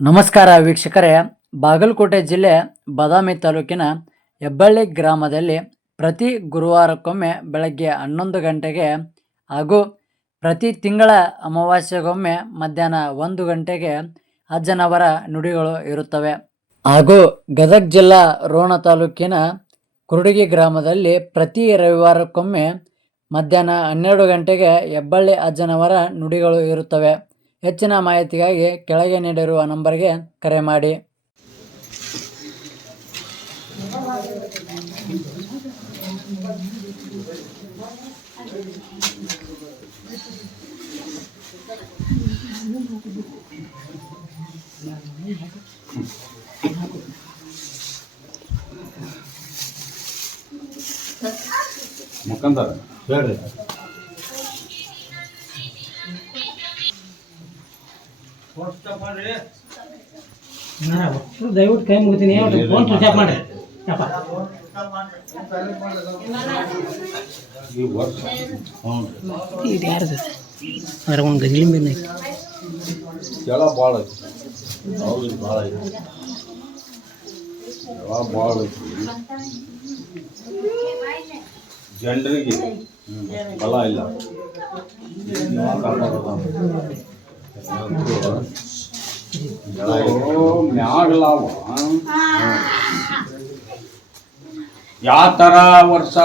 ನಮಸ್ಕಾರ ವೀಕ್ಷಕರೇ, ಬಾಗಲಕೋಟೆ ಜಿಲ್ಲೆ ಬಾದಾಮಿ ತಾಲೂಕಿನ ಹೆಬ್ಬಳ್ಳಿ ಗ್ರಾಮದಲ್ಲಿ ಪ್ರತಿ ಗುರುವಾರಕ್ಕೊಮ್ಮೆ ಬೆಳಗ್ಗೆ 11 ಗಂಟೆಗೆ ಹಾಗೂ ಪ್ರತಿ ತಿಂಗಳ ಅಮಾವಾಸ್ಯೆಗೊಮ್ಮೆ ಮಧ್ಯಾಹ್ನ 1 ಗಂಟೆಗೆ ಅಜ್ಜನವರ ನುಡಿಗಳು ಇರುತ್ತವೆ. ಹಾಗೂ ಗದಗ ಜಿಲ್ಲಾ ರೋಣ ತಾಲೂಕಿನ ಕುರುಡಗಿ ಗ್ರಾಮದಲ್ಲಿ ಪ್ರತಿ ರವಿವಾರಕ್ಕೊಮ್ಮೆ ಮಧ್ಯಾಹ್ನ 12 ಗಂಟೆಗೆ ಹೆಬ್ಬಳ್ಳಿ ಅಜ್ಜನವರ ನುಡಿಗಳು ಇರುತ್ತವೆ. ಹೆಚ್ಚಿನ ಮಾಹಿತಿಗಾಗಿ ಕೆಳಗೆ ನೀಡಿರುವ ನಂಬರ್ಗೆ ಕರೆ ಮಾಡಿ. ಮುಖಂದರ ಹೇಳ್ರಿ. ದಯವಿಟ್ಟು ಕೈ ಮುಗಿತೀನಿ. ಫೋನ್ ಸ್ವಿಚ್ ಆಫ್ ಮಾಡಿ. ಈ ವರ್ಷ ಇದು ಯಾರ್ದು? ಅದ್ರ ಒಂದು ಗಜಲಿಂಬಿನ ಜಲ ಭಾಳ ಐತಿ. ಹೌದು, ಭಾಳ ಐತಿ. ಜಲ ಭಾಳ ಐತಿ. ಜನರಿಗೆ ಬಲ ಇಲ್ಲ. ಮ್ಯಾಗ್ಲಾವ ಯಾವ ತರ ವರ್ಷ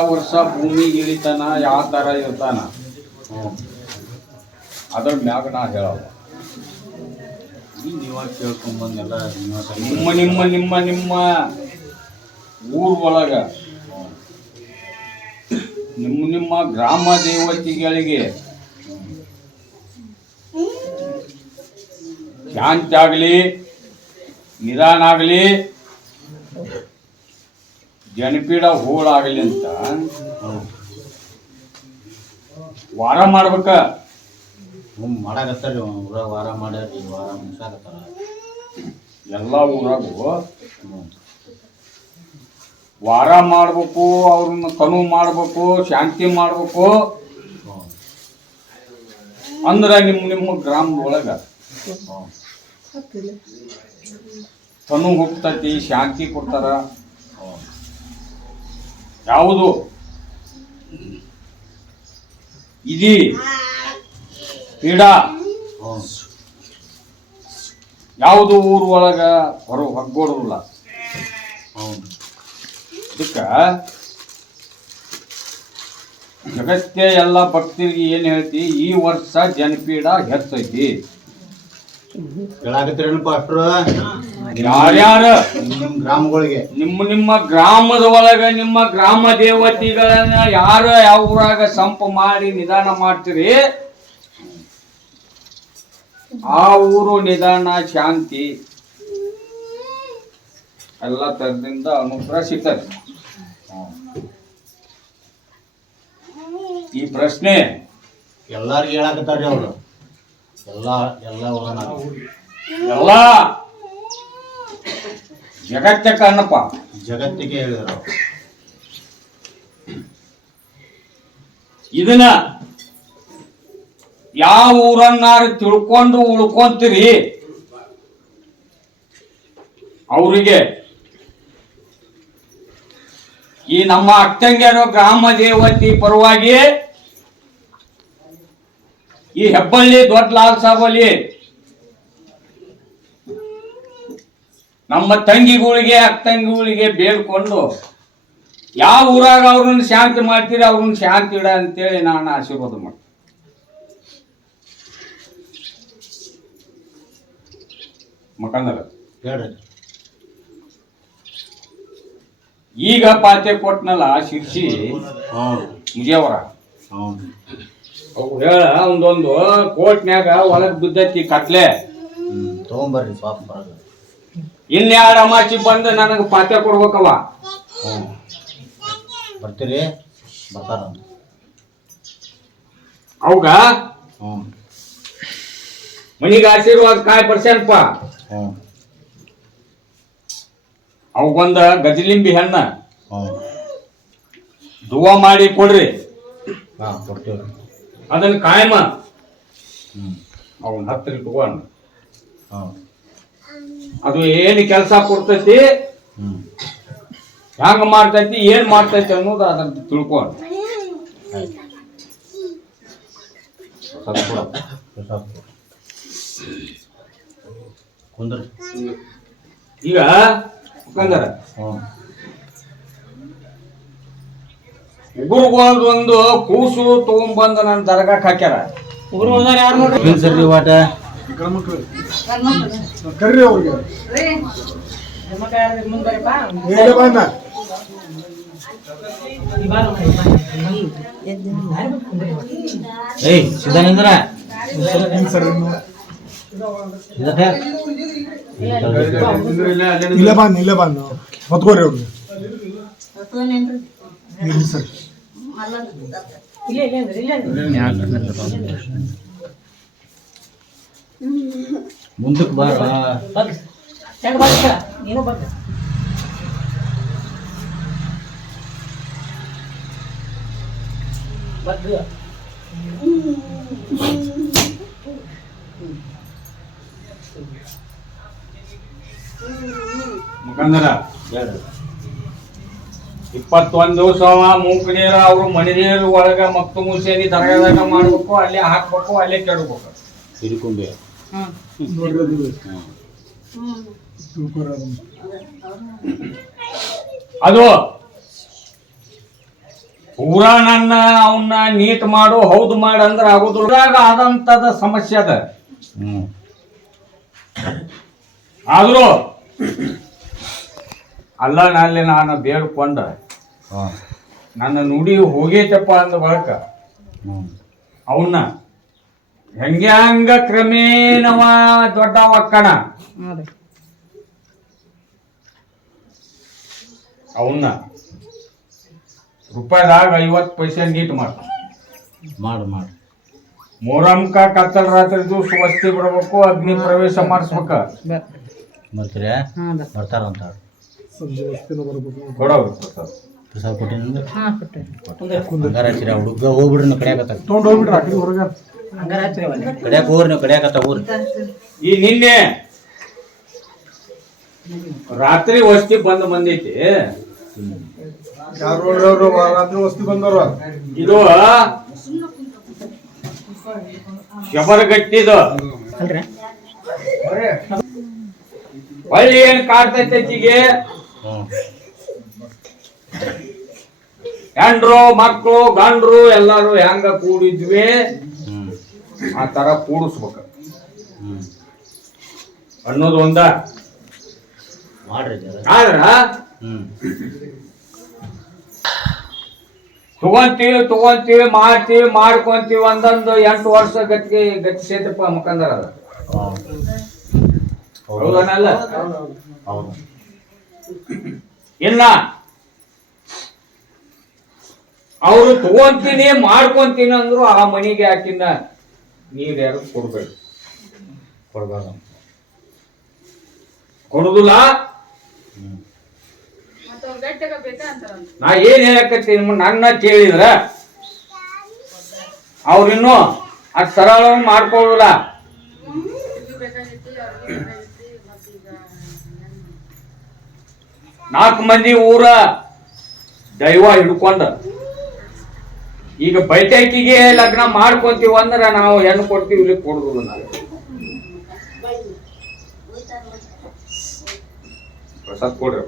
ಭೂಮಿಗೆ ಇಳಿತಾನ, ಯಾವ ತರ ಇರ್ತಾನ, ಅದ್ರ ಮ್ಯಾಗ ನಾ ಹೇಳವ. ನೀವ ಕೇಳ್ಕೊಂಬಂದೆಲ್ಲ ನಿಮ್ಮ ಊರ್ ಒಳಗ ನಿಮ್ಮ ಗ್ರಾಮ ದೇವತೆಗಳಿಗೆ ಶಾಂತಿ ಆಗಲಿ, ನಿಧಾನ ಆಗಲಿ, ಜನಪೀಡ ಹೋಳಾಗಲಿ ಅಂತ ವಾರ ಮಾಡ್ಬೇಕ. ಮಾಡಾಕತ್ತಾರ ಊರಾಗ ವಾರ ಮಾಡ್ಯಾರ. ವಾರ ಮುಗಿಸಾಕತ್ತಾರ ಎಲ್ಲ ಊರಾಗು ವಾರ ಮಾಡ್ಬೇಕು, ಅವ್ರನ್ನ ತನು ಮಾಡ್ಬೇಕು, ಶಾಂತಿ ಮಾಡ್ಬೇಕು. ಅಂದ್ರ ನಿಮ್ಮ ಗ್ರಾಮದೊಳಗ ತನು ಹೋಗ್ತತಿ, ಶಾಂತಿ ಕೊಡ್ತಾರ. ಯಾವುದು ಇದಿ ಪೀಡ ಯಾವುದು ಊರ ಒಳಗ ಹೊಗ್ಗೋಡುದಿಲ್ಲ. ಅದಕ್ಕ ಜಗತ್ತೇ ಎಲ್ಲ ಭಕ್ತರಿಗೆ ಏನ್ ಹೇಳ್ತಿ, ಈ ವರ್ಷ ಜನಪೀಡ ಹೆಚ್ಚೈತಿ. ಕೇಳಾಕತ್ತೀರೇನಪ್ಪ ಅಷ್ಟ್ರು? ಯಾರ್ಯಾರ ನಿಮ್ಮ ಗ್ರಾಮಗಳಿಗೆ, ನಿಮ್ಮ ಗ್ರಾಮದ ಒಳಗ ನಿಮ್ಮ ಗ್ರಾಮ ದೇವತೆಗಳನ್ನ ಯಾರ ಯಾವ ಊರಾಗ ಸಂಪ ಮಾಡಿ ನಿಧಾನ ಮಾಡ್ತೀರಿ, ಆ ಊರು ನಿಧಾನ, ಶಾಂತಿ ಎಲ್ಲ ತರದಿಂದ ಅನುಗ್ರಹ ಸಿಗ್ತದೆ. ಈ ಪ್ರಶ್ನೆ ಎಲ್ಲಾರ್ಗಿ ಹೇಳಾಕತ್ತಾರ್ರಿ ಅವ್ರು. ಎಲ್ಲ ಎಲ್ಲ ಜಗತ್ತಕ್ಕ ಅನ್ನಪ್ಪ, ಜಗತ್ತಿಗೆ ಹೇಳಿದ್ರು. ಇದನ್ನ ಯಾವ ಊರನ್ನಾರು ತಿಳ್ಕೊಂಡು ಉಳ್ಕೊಂತೀರಿ ಅವರಿಗೆ ಈ ನಮ್ಮ ಅಕ್ಕಂಗ್ಯರು ಗ್ರಾಮ ದೇವತಿ ಪರವಾಗಿ ಈ ಹೆಬ್ಬಳ್ಳಿ ದೊಡ್ಡ ಲಾಲ್ ಸಾಬಲ್ಲಿ ನಮ್ಮ ತಂಗಿಗಳಿಗೆ ಅಕ್ಕಂಗಿಗಳಿಗೆ ಬೇಡ್ಕೊಂಡು ಯಾವ ಊರಾಗ ಅವ್ರನ್ನ ಶಾಂತಿ ಮಾಡ್ತೀರಿ ಅವ್ರನ್ನ ಶಾಂತಿ ಇಡ ಅಂತೇಳಿ ನಾನು ಆಶೀರ್ವಾದ ಮಾಡ್ತೀನಿ. ಮಕಂದರ ಹೇಳ್ರಿ. ಈಗ ಪಾತೆ ಕೊಟ್ಟನಲ್ಲ ಶಿರ್ಸಿ ಮುಗಿಯವರ ಅವ್ರು ಹೇಳ ಒಂದೊಂದು ಕೋಟ್ನ್ಯಾಗ ಒಳಗ್ ಬಿದ್ದೈತಿ ಕಟ್ಲೆ, ತಗೊಂಬರ್ರಿ ಪಾಪ ಬರಗ. ಇನ್ಯಾರ ಅಮಾಚಿ ಬಂದು ನನಗೆ ಪಾತೆ ಕೊಡ್ಬೇಕವ. ಬರ್ತೀರಿ? ಬರ್ತಾರ ಅವಾಗ ಮನಿಗೆ ಆಶೀರ್ವಾದ ಕಾಯಿ ಪರ್ಸೆಂಟ್ಪ. ಅವಗೊಂದ ಗಜಲಿಂಬಿ ಹಣ್ಣ ದುವಾ ಮಾಡಿ ಕೊಡ್ರಿ. ಕೊಡ್ತೀವಿ. ಅದನ್ನ ಕಾಯಮ ಅವನ ಹತ್ತಿರ ಇಟ್ಕೊಂಡು ಅದು ಏನು ಕೆಲಸ ಕೊಡ್ತೈತಿ, ಹ್ಮ್ ಹೆಂಗ ಮಾಡ್ತೈತಿ, ಏನ್ ಮಾಡ್ತೈತಿ ಅನ್ನೋದು ಅದನ್ನ ತಿಳ್ಕೊಂಡು ಕುಂದ್ರಿ. ಈಗ ಮುಖಂದರ ಉಗುರುಗೊಂದು ಕೂಸು ತಗೊಂಡ್ಬಂದು ನನ್ನ ದರ್ಗಾಕ್ ಹಾಕ್ಯಾರ. ಊರು ಹೋದಾರ ಯಾರು ನೋಡ್ರಿ ಏನ್ ಸರಿ ವಾಟ ಕರ್ರಿ ಅವ್ರಿಗೆ ಮುಂದರಿಪ್ಪ ಹೇಳಿ ಬಣ್ಣ ಏಯ್ ಸಿದ್ಧಾನಂದ್ರ ಇಲ್ಲೇ ಬಣ್ಣ ಹೊತ್ಕೋರಿ ಅವ್ರಿಗೆ ಇರ್ಲಿ ಸರ್. ಮುಂದಕ್ಕೆ ಬಾರ. ನೀನು ಬಂದ ಮುಖಂದರ 21 ದಿವಸ ಮೂಕ್ ನೀರ ಅವ್ರು ಮನೆ ನೀರು ಒಳಗ ಮಕ್ತು ಮುಸೇನಿ ದರ್ಗಾದಾಗ ಮಾಡ್ಬೇಕು, ಅಲ್ಲೇ ಹಾಕ್ಬೇಕು, ಅಲ್ಲೇ ಕೆಡಬೇಕು. ಹಿರಿಕೊಂಬೆ ನೋಡ್ರಿ ಅದು ತಿಳ್ಕೊರಿ ಅದನ್ನ. ಅದು ಪೂರಾ ನನ್ನ ಅವನ್ನ ನೀಟ್ ಮಾಡು, ಹೌದು ಮಾಡು ಅಂದ್ರೆ ಆಗುದಿಲ್ಲ. ಆದಂತದ ಸಮಸ್ಯೆ ಅದ. ಹ್ಮ್ ಆದ್ರೂ ಅಲ್ಲ ನಲ್ಲಿ ನಾನು ಬೇಡ್ಕೊಂಡ ಹಾ ನನ್ನ ನುಡಿ ಹೋಗೈತಪ್ಪ ಅಂದ ಬಳಕ ಹ್ಮ್ ಅವನ್ನ ಹೆಂಗ ಕ್ರಮೇಣವ ದೊಡ್ಡ ಒಕ್ಕಣ ಅವನ್ನ ರೂಪಾಯಿದಾಗ 50 ಪೈಸೆ ನೀಟ್ ಮಾಡ ಮಾಡು ಮಾಡು. ಮೊಹರಂಕ ಕತ್ತಲ ರಾತ್ರಿ ದಿವಸ ವಸ್ತಿ ಬಿಡ್ಬೇಕು, ಅಗ್ನಿ ಪ್ರವೇಶ ಮಾಡಿಸ್ಬೇಕ. ಬರ್ತೀರಾ? ಬರ್ತಾರಂತ ಸಂಜೆ ವಸ್ತಿನ ಬರ್ಬೇಕು. ಕೊಡೋರು ಪುಸ ಕೊಟ್ಟಿನ ಹಂಗಾರ ಹಚ್ಚಿರ ಹುಡುಗ ಹೋಗ್ಬಿಡ್ರಿ ನೀವು ಕಡಿಯಾಕತ್ತ ತೊಗೊಂಡು ಹೋಗ್ಬಿಡ್ರಿ ಆ ಕಡೆ ಹೊರಗ. ಕಡಿಯಾಕ ಹೋಗ್ರಿ ನೀವು ಕಡಿಯಾಕತ್ತ ಊರಿ. ಈ ನಿನ್ನೆ ರಾತ್ರಿ ವಸ್ತಿ ಬಂದೈತಿ. ಯಾರು ರಾತ್ರಿ ವಸ್ತಿ ಬಂದವ್ರ ಇದು ಶಬರಗಟ್ಟಿದು ಹೊಳ್ಳಿ ಏನ್ ಕಾಡ್ತೈತಿಗೆ ಹ್ಮ್ ಹೆಂಡ್ರು ಮಕ್ಕಳು ಗಂಡ್ರು ಎಲ್ಲಾರು ಹೆಂಗ ಕೂಡಿದ್ವಿ ಹ್ಮ್ ಆ ತರ ಕೂಡಿಸ್ಬೇಕ ಹ್ಮ್ ಅನ್ನೋದು ಒಂದ. ಮಾಡ್ರಿ ಜರ. ಆದ್ರ ಹ್ಮ್ ತಗೊಂತೀವಿ ಮಾಡ್ಕೊಂತೀವಿ ಒಂದೊಂದು 8 ವರ್ಷ ಗತಿಸೈತಪ್ಪ ಮುಖಂದರ ಅದ. ಹಾ. ಹೌದನಲ್ಲ? ಹೌದು. ಇಲ್ಲ ಅವ್ರು ತಗೊಂತೀನಿ ಮಾಡ್ಕೊಂತೀನಿ ಅಂದ್ರು ಆ ಮನಿಗೆ ಹಾಕಿನ ನೀರ್ ಯಾರು ಕೊಡ್ಬೇಕು, ಕೊಡ್ಬಾರ್ದು. ಕೊಡುದಿಲ್ಲ. ಹ್ಮ್ ನಾ ಏನ್ ಹೇಳಕತ್ತೀನಿ ನನ್ನ ಕೇಳಿದ್ರ ಅವ್ರಿನ್ನು ಅದ್ ಸರಳ ಮಾಡ್ಕೊಳ್ಳಲ್ಲ. ನಾಲ್ಕು ಮಂದಿ ಊರ ದೈವ ಹಿಡ್ಕೊಂಡ ಈಗ ಬೈಟೈಕಿಗೆ ಲಗ್ನ ಮಾಡ್ಕೊಂತೀವಿ ಅಂದ್ರ ನಾವು ಹೆಣ್ಣು ಕೊಡ್ತೀವಿ, ಇಲ್ಲಿ ಕೊಡುದಿಲ್ಲ. ನಾವು ಪ್ರಸಾದ್ ಕೊಡ್ರಿ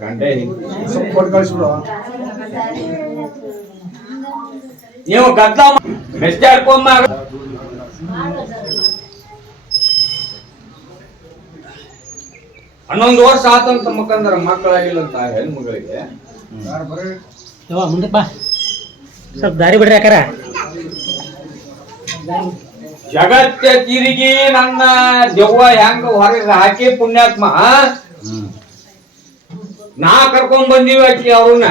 ಗಂಡೆ ಸ್ವಲ್ಪ ಕೊಟ್ಟು ಕಳಿಸ್ಬಿಡು. ನೀವು ಗದ್ಲ ಬೆಚ್ಚಾಡ್ಕೊಂಬ 11 ವರ್ಷ ಆತಂತ ಮುಖಂದರ ಮಕ್ಕಳಾಗಿಲ್ಲ ಅಂತ ಹೆಣ್ಮಗಳಿಗೆ. ಮುಂದಕ್ಕೆ ಬಾ, ಸ್ವಲ್ಪ ದಾರಿ ಬಿಡ್ರಿ ಯಾಕಾರ. ಜಗತ್ತ ತಿರುಗಿ ನನ್ನ ದೆವ್ವ ಹೆಂಗ ಹೊರಗೆ ಹಾಕಿ ಪುಣ್ಯಾತ್ಮ ಹ್ಮ್ ನಾ ಕರ್ಕೊಂಡ್ ಬಂದೀವಿ ಅಕ್ಕಿ ಅವ್ರನ್ನ.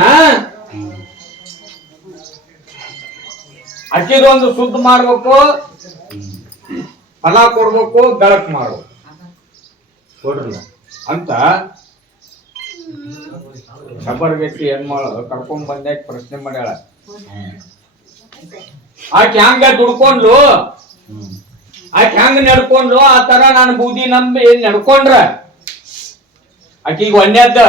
ಅಕ್ಕಿದೊಂದು ಶುದ್ಧ ಮಾಡ್ಬೇಕು, ಫಲ ಕೊಡ್ಬೇಕು, ಬೆಳಕ್ ಮಾಡ್ಬೇಕು ಕೊಡ್ರಲ್ಲ ಅಂತ ಶಬರ್ಗಟ್ಟಿ ಹೆಣ್ಮಳು ಕರ್ಕೊಂಡ್ ಬಂದಾಗ ಪ್ರಶ್ನೆ ಮಾಡ್ಯಾಳ. ಆಕೆ ಹಂಗ ದುಡ್ಕೊಂಡು ಆಕೆ ಹೆಂಗ್ ನಡ್ಕೊಂಡ್ಲು ಆ ತರ ನಾನು ಬೂದಿ ನಂಬಿ ನಡ್ಕೊಂಡ್ರ ಆಕಿಗೆ ಒಂದೇದ್ದ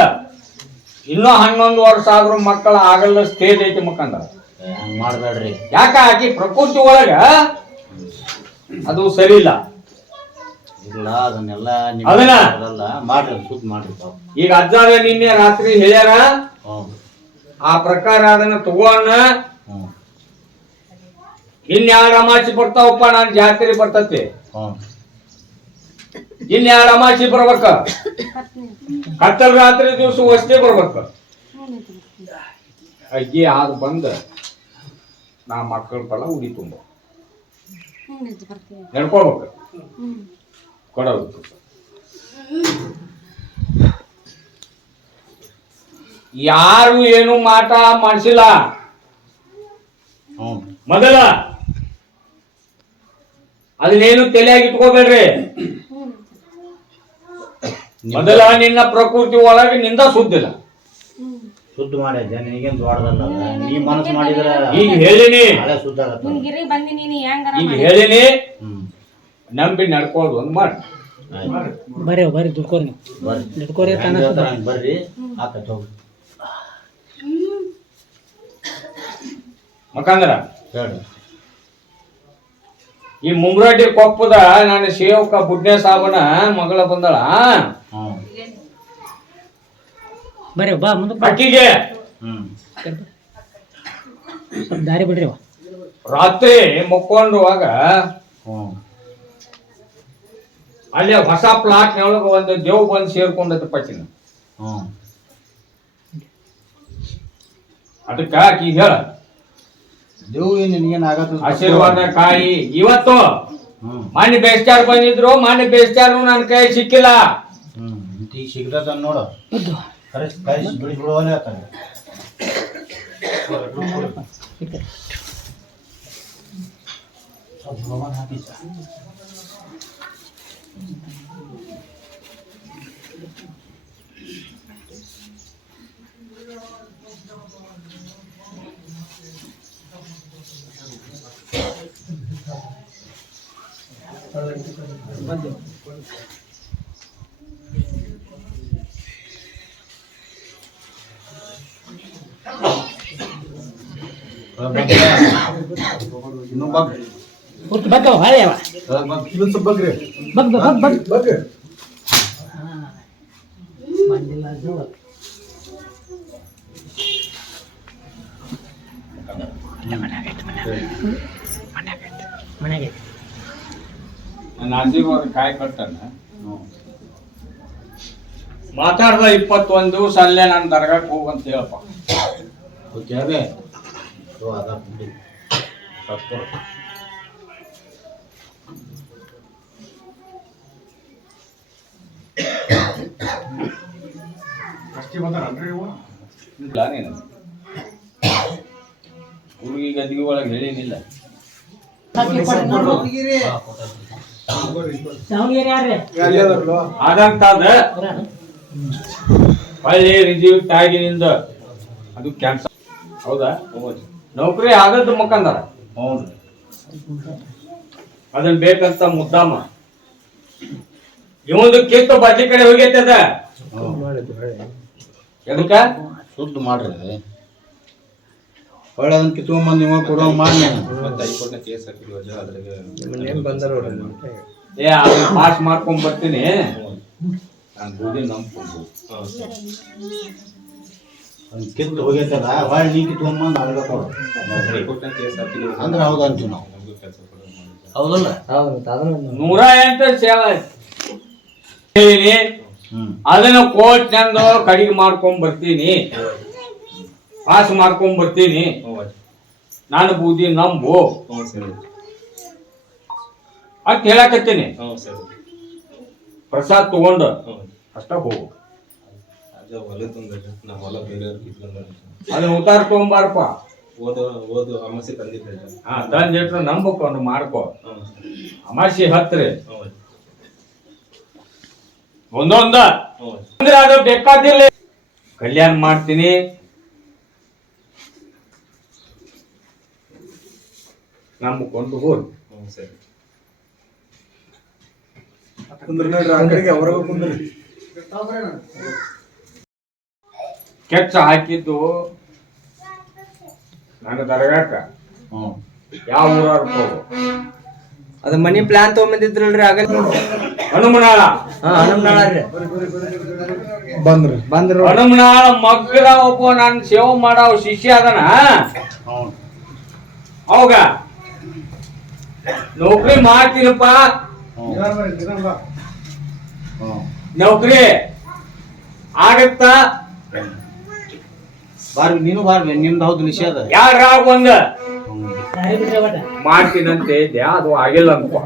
ಇನ್ನೂ 11 ವರ್ಷ ಆದ್ರೂ ಮಕ್ಕಳ ಆಗಲ್ಲ ಸ್ಟೇಜ್ ಐತಿ ಮಕ್ಕಂದ್ರ ಹಂಗ್ ಮಾಡ್ಬೇಡ್ರಿ. ಯಾಕ ಆಕಿ ಪ್ರಕೃತಿ ಒಳಗ ಅದು ಸರಿ ಇಲ್ಲ. ಇಲ್ಲ ಅದನ್ನೆಲ್ಲ ಅದನ್ನ? ಮಾಡ್ರಿ, ಸುದ್ದಿ ಮಾಡ್ರಿ. ಈಗ ಅಜ್ಜಾರ ನಿನ್ನೆ ರಾತ್ರಿ ಹೇಳ್ಯಾರ, ಆ ಪ್ರಕಾರ ಅದನ್ನ ತಗೋಣ. ಇನ್ಯಾರ ಅಮಾಸಿ ಬರ್ತಾವಪ್ಪ, ನಾನು ಜಾತ್ರೆ ಬರ್ತತಿ. ಇನ್ಯಾರ ಅಮಾಸಿ ಬರ್ಬೇಕ, ಕತ್ತಲ್ ರಾತ್ರಿ ದಿವಸ ವಸ್ತಿ ಬರ್ಬೇಕ. ಅಜ್ಜಿ ಆದ್ ಬಂದ ನಾ ಮಕ್ಕಳ ಫಲ ಉಡಿ ತುಂಬ ನಡ್ಕೋಬೇಕು ಕೊಡೋದು. ಯಾರು ಏನು ಮಾಟ ಮಾಡಿಸಿಲ್ಲ. ಮೊದಲ ಅದನ್ನೇನು ತಲೆಯಾಗಿ ಇಟ್ಕೋಬೇಡ್ರಿ. ಮೊದಲ ನಿನ್ನ ಪ್ರಕೃತಿ ಒಳಗೆ ನಿಂದ ಸುದ್ದಿಲ್ಲ. ಸುದ್ದಿ ಮಾಡಿ ನಿನಗೇನ್ ದೊಡ್ಡದಲ್ಲ. ನೀ ಮನಸ್ಸು ಮಾಡಿದ್ರ ಈಗ ಹೇಳಿನಿ, ಸುದ್ದ ಆಗತ್ತ. ಈಗ ಹೇಳಿನಿ, ನಂಬಿ ನಡ್ಕೋದು ಒಂದು ಮಾಡಿ. ಬರ್ರಿ ದುಡ್ಕೋರಿ ದುಡ್ಕೋರಿ ಬರ್ರಿ ಆಕತ್ ಹೋಗ್ರಿ ಮಕ್ಕಂದ್ರ ಹೇಳ್ರಿ. ಈ ಮುಂಬ್ರಡ್ಡಿ ಕೊಪ್ಪದ ನಾನು ಸೇವಕ ಬುಡ್ನೆ ಸಾಬನ ಮಗಳ ಬಂದಳ. ಬರ್ರಿ ಬಾ ಮುಂದೆ ಅಕ್ಕಿಗೆ ದಾರಿ ಬಿಡ್ರಿ ರಾತ್ರಿ ಮುಕ್ಕೊಂಡುವಾಗ ಅಲ್ಲಿ ಹೊಸ ಪ್ಲಾಟ್ ಒಳಗ ಒಂದು ದೇವ್ ಬಂದು ಸೇರ್ಕೊಂಡೈತಿ ಪಚ್ಚಿನ. ಅದಕ್ಕ ಆಕಿ ಹೇಳ ದೇವ್ ನಿನಗೇನ್ ಆಗತ್ತ ಆಶೀರ್ವಾದ ಕಾಯಿ. ಇವತ್ತು ಮಾನ್ಯ ಬೇಸ್ಟಾರ್ ಬಂದಿದ್ರು, ಮಾನ್ಯ ಬೇಸ್ಟಾರು ನನ್ನ ಕೈ ಸಿಕ್ಕಿಲ್ಲ. ಈಗ ಸಿಗ್ತದ ನೋಡು, ಕರೆಸಿ ಬಿಡಿ ಬಿಡುವಲ್ಲೇ ಆತಾನೆ. ಇನ್ನು ಬಗ್ ಪೂರ್ತಿ ಬಗ್ಗವ ಹಳೆಯವ ಇದೊಂದು ಸ್ವಲ್ಪ ಬಗ್ರಿ. ಬಗ್ ಬಗ್ ಬಗ್ ಬಗ್ರಿ. ಬಂದಿಲ್ಲ ಜೋಳ ಮನೆಗೆ ನನ್ನ ಆಶೀರ್ವಾದ ಕಾಯಿ ಕಟ್ಟಾನ. ಮಾತಾಡ್ದ 21 ದಿವಸ ಅಲ್ಲೇ ನಾನು ದರ್ಗಾಕ್ ಹೋಗಂತ ಹೇಳಪ್ಪ. ಓಕೆ ಅದ ಬಿಡಿ ಇಲ್ಲ ನೀನು ಹುಡುಗಿ ಗದ್ದಿಗೆ ಒಳಗೆ ಹೇಳಿನಿಲ್ಲ. ದಾವಣಗೆರೆ ಯಾರ್ರಿ ಅಲ್ಲಿ ಅದಾರಲ್ವ? ಆದಂತಾದ ಹೊಳ್ಳಿ ರಿಜೆಕ್ಟ್ ಆಗಿನಿಂದ ಅದು ಕ್ಯಾನ್ಸಲ್. ಹೌದಾ? ನೌಕರಿ ಆಗದ್ದು ಮುಖಂದರ. ಹೌದು, ಅದನ್ನ ಬೇಕಂತ ಮುದ್ದಾಮ ಇವಂದು ಕಿತ್ತು ಬಡ್ಲಿ ಕಡೆ ಹೋಗೈತದ. ಎದಕ್ಕ ಸುದ್ದಿ ಮಾಡ್ರಿ. ಒಳ್ಳೆ ಅದನ್ನ ಕಿತ್ಕೊಂಡ್ಬಂದು ನೀವು ಕೊಡೋ ಮಾಡಿ ಏ ಅದನ್ನ ಪಾಸ್ ಮಾಡ್ಕೊಂಡ್ ಬರ್ತೀನಿ. ನಾನು ದುಡ್ಡಿ ನಂಬ್ಕೊಂಡು ಕಿತ್ತು ಹೋಗೈತದ ಹೊಳ್ಳಿ ನೀ ಕಿತ್ಕೊಂಡ್ಬಂದು ಅವಾಗ ಕೊಡು ಅಂದ್ರೆ ಹೌದು ಅಂತೀವಿ ನಾವು. ಹೌದಲ್ಲ? 108 ಸೇವೆ ಹೇಳಿನಿ. ಅದನ್ನ ಕೋರ್ಟ್ ನಂದು ಕಡಿಗೆ ಮಾಡ್ಕೊಂಡ್ ಬರ್ತೀನಿ, ಪಾಸ್ ಮಾಡ್ಕೊಂಡ್ ಬರ್ತೀನಿ. ನಾನು ಬೂದಿ ನಂಬು ಅಂತ ಹೇಳಕತ್ತೀನಿ. ಪ್ರಸಾದ್ ತಗೊಂಡು ಅಷ್ಟ ಹೋಗು. ಅದನ್ನ ಉತ್ತಾರ ತಗೊಂಬಾರಪ್ಪ. ತಂದಿಟ್ರೆ ನಂಬಕೊಂಡು ಮಾಡ್ಕೊ. ಅಮಾಸಿ ಹತ್ರಿ ಒಂದೊಂದ ಅಂದ್ರೆ ಅದು ಬೇಕಾದಿಲ್ಲ. ಕಲ್ಯಾಣ ಮಾಡ್ತೀನಿ. ನಂಬಿಕೊಂಡು ಹೋಗಿ ಕುಂದ್ರಿ ನೋಡ್ರಿ ಆ ಕಡೆಗೆ ಅವ್ರಾಗ ಕುಂದ್ರಿ. ಕೆಚ್ಚ ಹಾಕಿದ್ದು ನನ್ನ ದರ್ಗಾಕ ಹ್ಞೂ ಯಾವ ಊರಾರು ಹೋಗು ಅದ ಮನಿ ಪ್ಲಾನ್ ತಗೊಂಬಂದಿದ್ರಲ್ರಿ ಆಗಲ್ ಹನುಮನಾಳ ಹನುಮನಾಳ ರೀ ಬಂದ್ರಿ ಬಂದ್ರು ಹನುಮನಾಳ ಮಗ್ಗದ ಒಬ್ಬ ನಾನು ಸೇವೆ ಮಾಡೋ ಶಿಷ್ಯ ಅದನ ಹ್ಞೂ ಅವಾಗ ನೌಕರಿ ಮಾಡ್ತೀನಪ್ಪ, ಹ್ಞೂ ಹ್ಞೂ ನೌಕರಿ ಆಗತ್ತಾ ಬಾರ್ವಿ ನೀನು ಬಾರ್ವಿ ನಿಮ್ದು ಹೌದು ನಿಷೇಧ. ಯಾರಾಗ ಒಂದ ಹ್ಞೂ ಮಾಡ್ತೀನಂತ ಇದ್ದೆ, ಅದು ಆಗಿಲ್ಲ ಅನ್ಕೋ.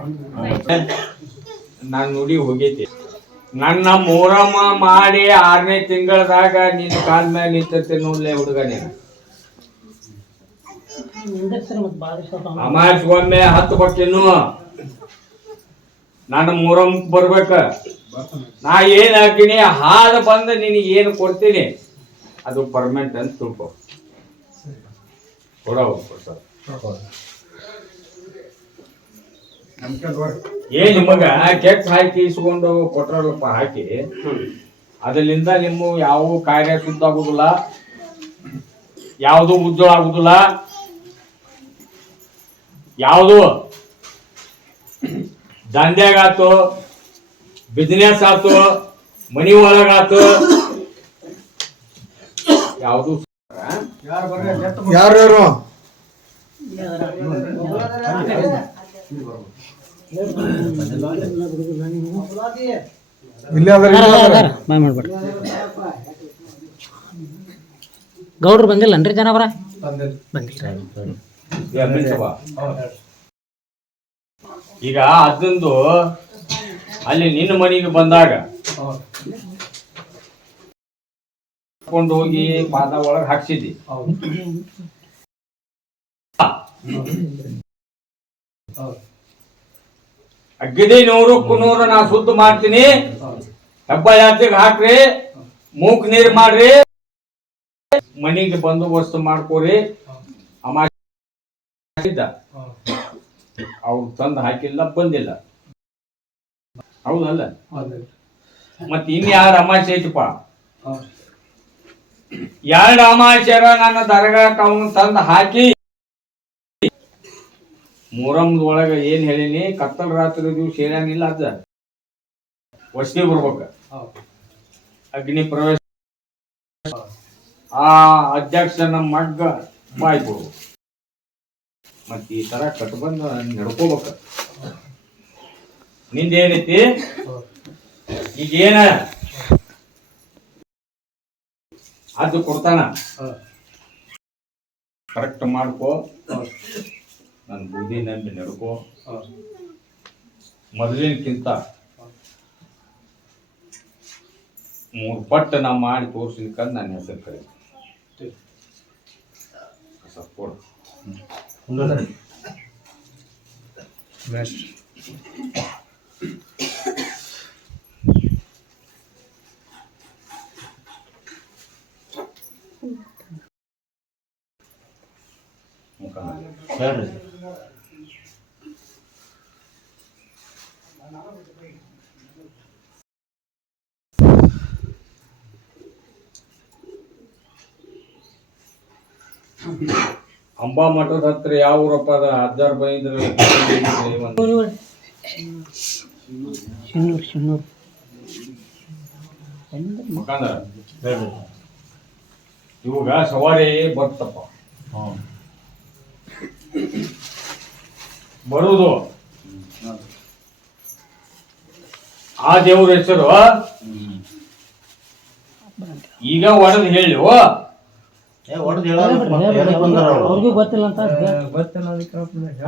ನಾನು ನುಡಿ ಹೋಗೈತಿ. ನನ್ನ ಮೊಹರಮ ಮಾಡಿ 6ನೇ ತಿಂಗಳದಾಗ ನಿನ್ನ ಕಾಲ ಮೇಲೆ ನಿಂತೈತೆ ನೋಡ್ಲೆ ಹುಡುಗ ನೀನು. ಅಮಾಸ್ಗೊಮ್ಮೆ 10 ಬಕ್ಕಿನ್ನು ನನ್ನ ಮೊಹರಂ ಬರ್ಬೇಕ. ನಾ ಏನ್ ಹಾಕಿನಿ ಹಾದ ಬಂದು ನಿನಗೆ ಏನು ಕೊಡ್ತೀನಿ ಅದು ಪರ್ಮನೆಂಟ್ ಅಂತ ತಿಳ್ಕೊ. ಏನ್ ನಿಮಗ ಕೆಟ್ಟ ಹಾಕಿ ಇಸ್ಕೊಂಡು ಕೊಟ್ರಲ್ಲಪ್ಪ ಹಾಕಿ, ಅದರಿಂದ ನಿಮ್ಮ ಯಾವ ಕಾರ್ಯ ಶುದ್ಧ ಆಗುದಿಲ್ಲ, ಯಾವುದು ಉಜ್ವಲ ಆಗುದಿಲ್ಲ, ಯಾವುದು ದಂಧೆಗಾತು, ಬಿಸ್ನೆಸ್ ಆತು, ಮನಿ ಒಳಗಾತು, ಯಾವುದು ಯಾರು ಇಲ್ಲೇ ಮಾಡ್ಬೇಡ್ರಿ. ಗೌಡ್ರು ಬಂದಿಲ್ಲನ್ರಿ ಜನವರ ಈಗ ಅದೊಂದು ಅಲ್ಲಿ ನಿನ್ನ ಮನೆಗೆ ಬಂದಾಗ ಕೊಂಡು ಹೋಗಿ ಪಾದ ಒಳಗೆ ಹಾಕ್ಸಿದ್ದಿ. ಅಗ್ಗದಿ 100ಕ್ಕೂ 100 ನಾ ಶುದ್ಧ ಮಾಡ್ತೀನಿ. ಹಬ್ಬ ಜಾತ್ರೆಗೆ ಹಾಕ್ರಿ, ಮೂಕ್ ನೀರ್ ಮಾಡ್ರಿ, ಮನಿಗೆ ಬಂದೋಬಸ್ತ್ ಮಾಡ್ಕೋರಿ. ಅಮಾಸಿದ್ದ ಅವ್ರು ತಂದು ಹಾಕಿಲ್ಲ, ಬಂದಿಲ್ಲ, ಹೌದಲ್ಲ? ಮತ್ ಇನ್ಯಾರ ಅಮಾಸೆ ಐತಿಪ್ಪ? 2 ಅಮಾಸ್ಯರ ನನ್ನ ದರ್ಗಾಕ ಅವನು ತಂದು ಹಾಕಿ ಮೊಹರಂದೊಳಗ ಏನ್ ಹೇಳಿನಿ, ಕತ್ತಲ ರಾತ್ರಿ ದಿವ್ಸ ಹೇಳ್ಯಾನಿಲ್ಲ, ಅದ ವಸ್ತಿ ಬರ್ಬೇಕ, ಅಗ್ನಿ ಪ್ರವೇಶ, ಆ ಅಧ್ಯಕ್ಷನ ಮಗ್ಗ ಬಾಯ್ ಕೊಡ್ಬೇಕು. ಮತ್ ಈ ತರ ಕಟ್ಬಂದು ನಡ್ಕೋಬೇಕ. ನಿಂದೇನೈತಿ ಈಗೇನ ಅದು ಕೊಡ್ತಾನ, ಕರೆಕ್ಟ್ ಮಾಡ್ಕೋ, ನನ್ನ ಬುದ್ಧಿ ನಂಬಿ ನಡ್ಕೋ. ಮೊದಲಿನಕ್ಕಿಂತ 3 ಪಟ್ಟು ನಾ ಮಾಡಿ ತೋರಿಸ್ಲಿಕ್ಕಂತ ನನ್ನ ಹೆಸರು ಕರೆ ಕೊಡು. ಹೇಳ್ರಿ ಅಂಬಾ ಮಠದ ಹತ್ರ ಯಾವ ಊರಪ್ಪ ಅದ? 10 ಬಂದಿದ್ರೆ ಇವಾಗ ಸವಾರಿ ಬರ್ತಪ್ಪ, ಬರುದು ಆ ದೇವ್ರ ಹೆಸರು ಈಗ ಒಡದ್ ಹೇಳಿ ಹೊಡೆದು ಹೇಳೋದು ಬಂದಾರ ಅವ್ರಿಗೂ ಗೊತ್ತಿಲ್ಲ ಅಂತ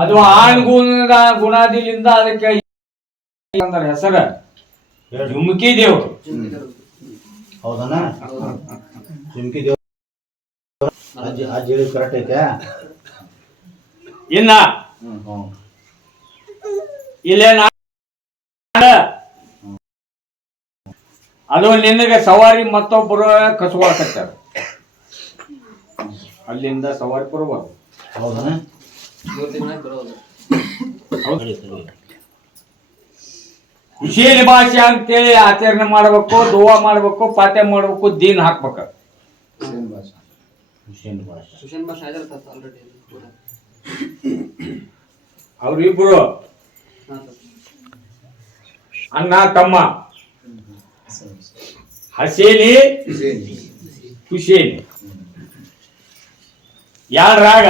ಅದು ಆಣ್ಗುಣದ ಗುಣಾದಿಲಿಂದ ಅದಕ್ಕೆ ಹೆಸರ ಜುಮ್ಕಿ ದೇವ್ರು. ಹೌದಣ್ಣ? ಜುಮ್ಕಿ ದೇವ್ರ ಅಜ್ಜಿ ಹೇಳಿ ಕರೆಕ್ಟ್ ಐತೆ. ಇನ್ನ ಇಲ್ಲೇ ಅದು ನಿನಗೆ ಸವಾರಿ ಮತ್ತೊಬ್ಬರು ಕಸುವಾಕತ್ತಾರ, ಅಲ್ಲಿಂದ ಸವಾರಿ ಬರುವಾಗ. ಹೌದಣ್ಣ? ಹುಸೇನ್ ಭಾಷೆ ಅಂತೇಳಿ ಆಚರಣೆ ಮಾಡ್ಬೇಕು, ದುವಾ ಮಾಡ್ಬೇಕು, ಪಾತೆ ಮಾಡ್ಬೇಕು, ದೀನ್ ಹಾಕ್ಬೇಕು. ಹುಸೇನ್ ಭಾಷೆ ಅವ್ರಿಬ್ರು ಅಣ್ಣ ತಮ್ಮ, ಹಸೇನಿ ಹುಸೇನಿ, ಯಾರಾಗ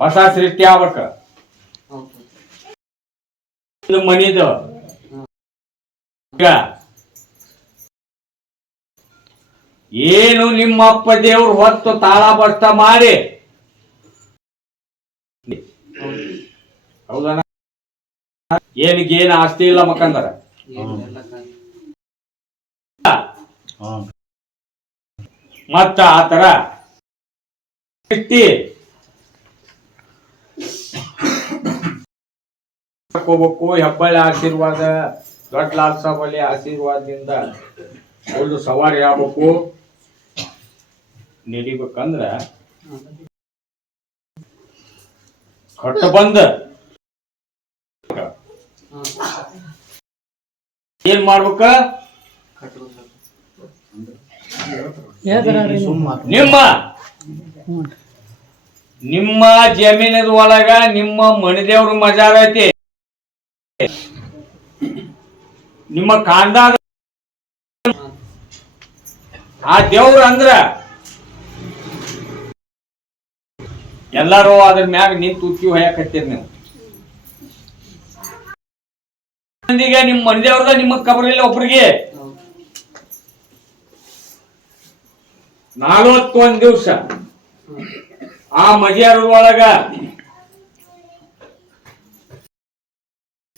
ಹೊಸ ಸೃಷ್ಟಿ ಆಗ್ಬೇಕ. ಇದು ಮನಿದು ಏನು ನಿಮ್ಮ ಅಪ್ಪ ದೇವ್ರು ಹೊತ್ತು ತಾಳ ಬಸ್ತ ಮಾಡಿ, ಹೌದಾ? ಏನಿಗೇನು ಆಸ್ತಿ ಇಲ್ಲ ಮಕ್ಕಂದರ ಮತ್ತ ಆತರ ಹೋಗ್ಬೇಕು. ಹೆಬ್ಬಳ್ಳಿ ಆಶೀರ್ವಾದ, ದೊಡ್ಡ ಲಾಲ್ ಸಾಬ್ ಅಲ್ಲಿ ಆಶೀರ್ವಾದದಿಂದ ಒಂದು ಸವಾರಿ ಆಗ್ಬೇಕು. ನಡಿಬೇಕಂದ್ರ ಕಟ್ಟ ಬಂದ ಏನ್ ಮಾಡ್ಬೇಕ? ನಿಮ್ಮ ಜಮೀನದ ಒಳಗ ನಿಮ್ಮ ಮಣಿದೇವ್ರ ಮಜಾರ ಐತಿ. ನಿಮ್ಮ ಕಾಂದಾಗ ಆ ದೇವ್ರ ಅಂದ್ರ ಎಲ್ಲಾರು ಅದ್ರ ಮ್ಯಾಗ ನಿಂತು ಉಕ್ಕಿ ಹೊಯ್ಯಾಕತ್ತೀರಿ ನೀವು. ಮಂದಿಗೆ ನಿಮ್ಮ ಮಣಿದೇವ್ರದ ನಿಮ್ಮ ಕಬರಿಲ್ಲ ಒಬ್ರಿಗೆ 41 ದಿವಸ ಆ ಮಜಾರದೊಳಗ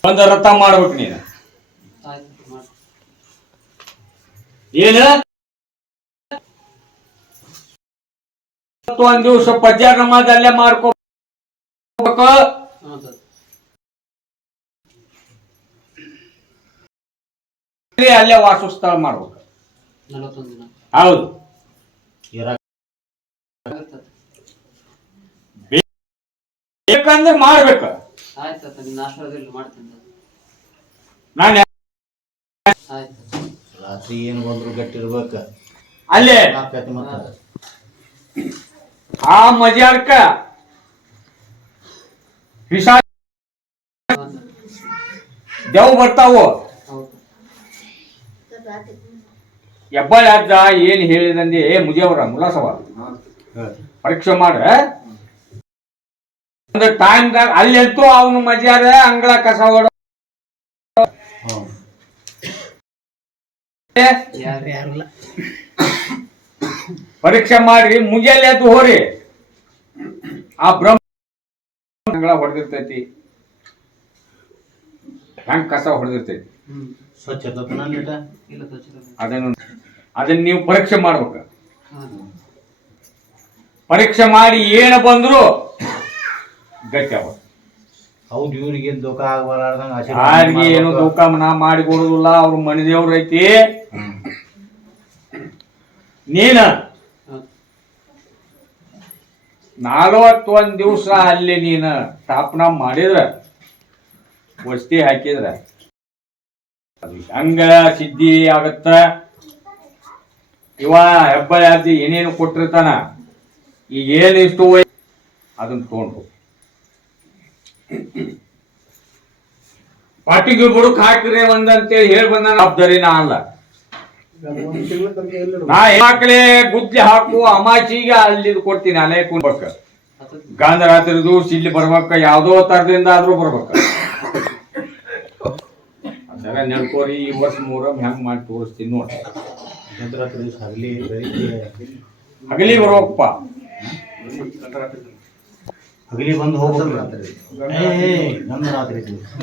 ಒಂದು ರಥ ಮಾಡ್ಬೇಕು. ನೀನು ಏನ 41 ದಿವಸ ಪಜ್ಜಾರ ನಮಾಜ್ ಅಲ್ಲೇ ಮಾಡ್ಕೋಬೇಕು. ಅಲ್ಲೇ ವಾಸಸ್ಥಳ ಮಾಡ್ಬೇಕು. ಹೌದು, ಬೇಕಂದ್ರೆ ಮಾಡ್ಬೇಕು. ರಾತ್ರಿ ಏನು ಬಂದ್ರು ಗಟ್ಟಿರ್ಬೇಕ. ಅಲ್ಲೇ ಆ ಮಜಾರ್ಕ ದೇವ್ ಬರ್ತಾವು. ಹೆಬ್ಬಳ್ಳಿ ಅಜ್ಜ ಏನ್ ಹೇಳಿದಂದೆ, ಮುಜೇವರ ಮುಲಾಸವ ಪರೀಕ್ಷೆ ಮಾಡ ಟೈಮ್ದಾಗ ಅಲ್ಲಂತೂ ಅವನು ಮಜಾರ ಅಂಗಳ ಕಸ ಹೊಡ ಪರೀಕ್ಷೆ ಮಾಡ್ರಿ. ಮುಂಜಾನೆ ಎದ್ದು ಹೋರಿ, ಆ ಬ್ರಹ್ಮ ಅಂಗಳ ಹೊಡೆದಿರ್ತೈತಿ, ಹೆಂಗ್ ಕಸ ಹೊಡೆದಿರ್ತೈತಿ, ಅದನ್ನ ನೀವು ಪರೀಕ್ಷೆ ಮಾಡ್ಬೇಕು. ಪರೀಕ್ಷೆ ಮಾಡಿ ಏನ ಬಂದ್ರು ಗಟ್ಟಿ ಅವ. ಹೌದು, ಇವ್ರಿಗೆ ದುಃಖ ಆಗಬಾರ್ದಂಗ ಯಾರಿಗೆ ಏನು ದುಃಖ ನಾ ಮಾಡಿ ಕೊಡುದಿಲ್ಲ. ಅವ್ರ ಮನೆದೇವ್ರ ಐತಿ. ನೀನ 41 ದಿವಸ ಅಲ್ಲಿ ನೀನ ಸ್ಥಾಪನಾ ಮಾಡಿದ್ರ, ವಸ್ತಿ ಹಾಕಿದ್ರ ಅದು ಹಂಗ ಸಿದ್ಧಿ ಆಗತ್ತ. ಇವ ಹೆಬ್ಬಳ್ಳಿ ಅಜ್ಜಿ ಏನೇನು ಕೊಟ್ಟಿರ್ತಾನ, ಈಗ ಏನು ಇಷ್ಟು ಅದನ್ನ ತಗೊಂಡು ಪಾಟಿಗೆ ಬುಡಕ್ ಹಾಕ್ರಿ ಒಂದಂತೇಳಿ ಹೇಳಿ ಬಂದ ಜವಾಬ್ದಾರಿ ನಾ ಅಲ್ಲ. ನಾ ಮಕ್ಕಳೇ ಗುದ್ಲಿ ಹಾಕು ಅಮಾಚಿಗೆ ಅಲ್ಲಿ ಕೊಡ್ತೀನಿ. ಅಲ್ಲೇ ಕುಂಡ್ಬೇಕ, ಗಾಂಧ ರಾತ್ರಿ ದಿವಸ ಇಲ್ಲಿ ಬರ್ಬೇಕ, ಯಾವ್ದೋ ತರದಿಂದ ಆದ್ರೂ ಬರ್ಬೇಕ. ಅದರ ನೆನ್ಕೋರಿ. ಈ ವರ್ಷ ಮೂರಮ್ ಹೆಂಗ್ ಮಾಡಿ ತೋರಿಸ್ತೀನಿ ನೋಡಿ. ಹಗಲಿ ಬರ್ಬೇಕಪ್ಪ, ಹಗಲಿ ಬಂದು ಹೋಗ್ಬೇಕು.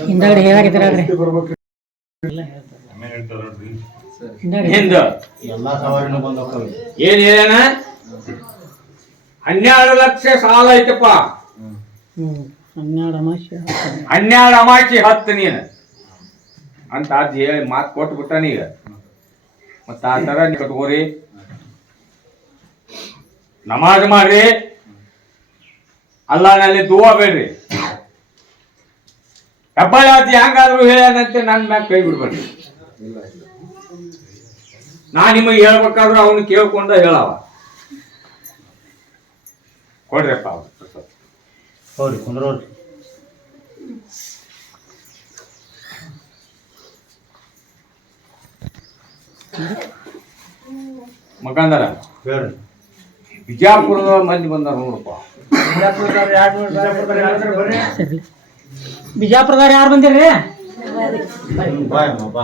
ಹಿಂದಾಗಡೆ ಹೇಳಾಕತ್ತೀರಿ ಹಿಂದ ಎಲ್ಲಾ ಸವಾರಿನೂ ಬಂದು ಹೋಗ್ತವೆ. ಏನ್ ಹೇಳ 12 ಲಕ್ಷ ಸಾಲ ಐತಪ್ಪ. 12 ಅಮಾಸಿ 10 ನೀನು ಅಂತ ಅಜ್ಜಿ ಹೇಳಿ ಮಾತು ಕೊಟ್ಟು ಬಿಟ್ಟ. ನೀಗ ಮತ್ತ ಆ ತರ ಕಟ್ಕೋರಿ, ನಮಾಜ್ ಮಾಡ್ರಿ, ಅಲ್ಲಾನಲ್ಲಿ ದುವಾ ಬೇಡ್ರಿ. ಹೆಬ್ಬಾಳ ಆತಿ ಹೆಂಗಾದ್ರು ಹೇಳ್ಯಾನಂತೆ ನನ್ನ ಮ್ಯಾಗ ಕೈ ಬಿಡ್ಬೇಡಿ. ನಾ ನಿಮಗೆ ಹೇಳ್ಬೇಕಾದ್ರೂ ಅವನು ಕೇಳ್ಕೊಂಡ ಹೇಳವ. ಕೊಡ್ರಿಪ್ಪ ಅವ್ರು ಪ್ರಸಾದ. ಹೌದ್ರಿ ಕುಂದ್ರೋಲ್ರಿ. ಮಕಂದರ ಹೇಳ್ರಿ. ಬಿಜಾಪುರದ ಮಂದಿ ಬಂದಾರ ನೋಡಪ್ಪ. ಬಿಜಾಪುರದವ್ರು ಯಾರು ಬಂದಿರ್ರಿ? ಬಾ ಅಮ್ಮ ಬಾ.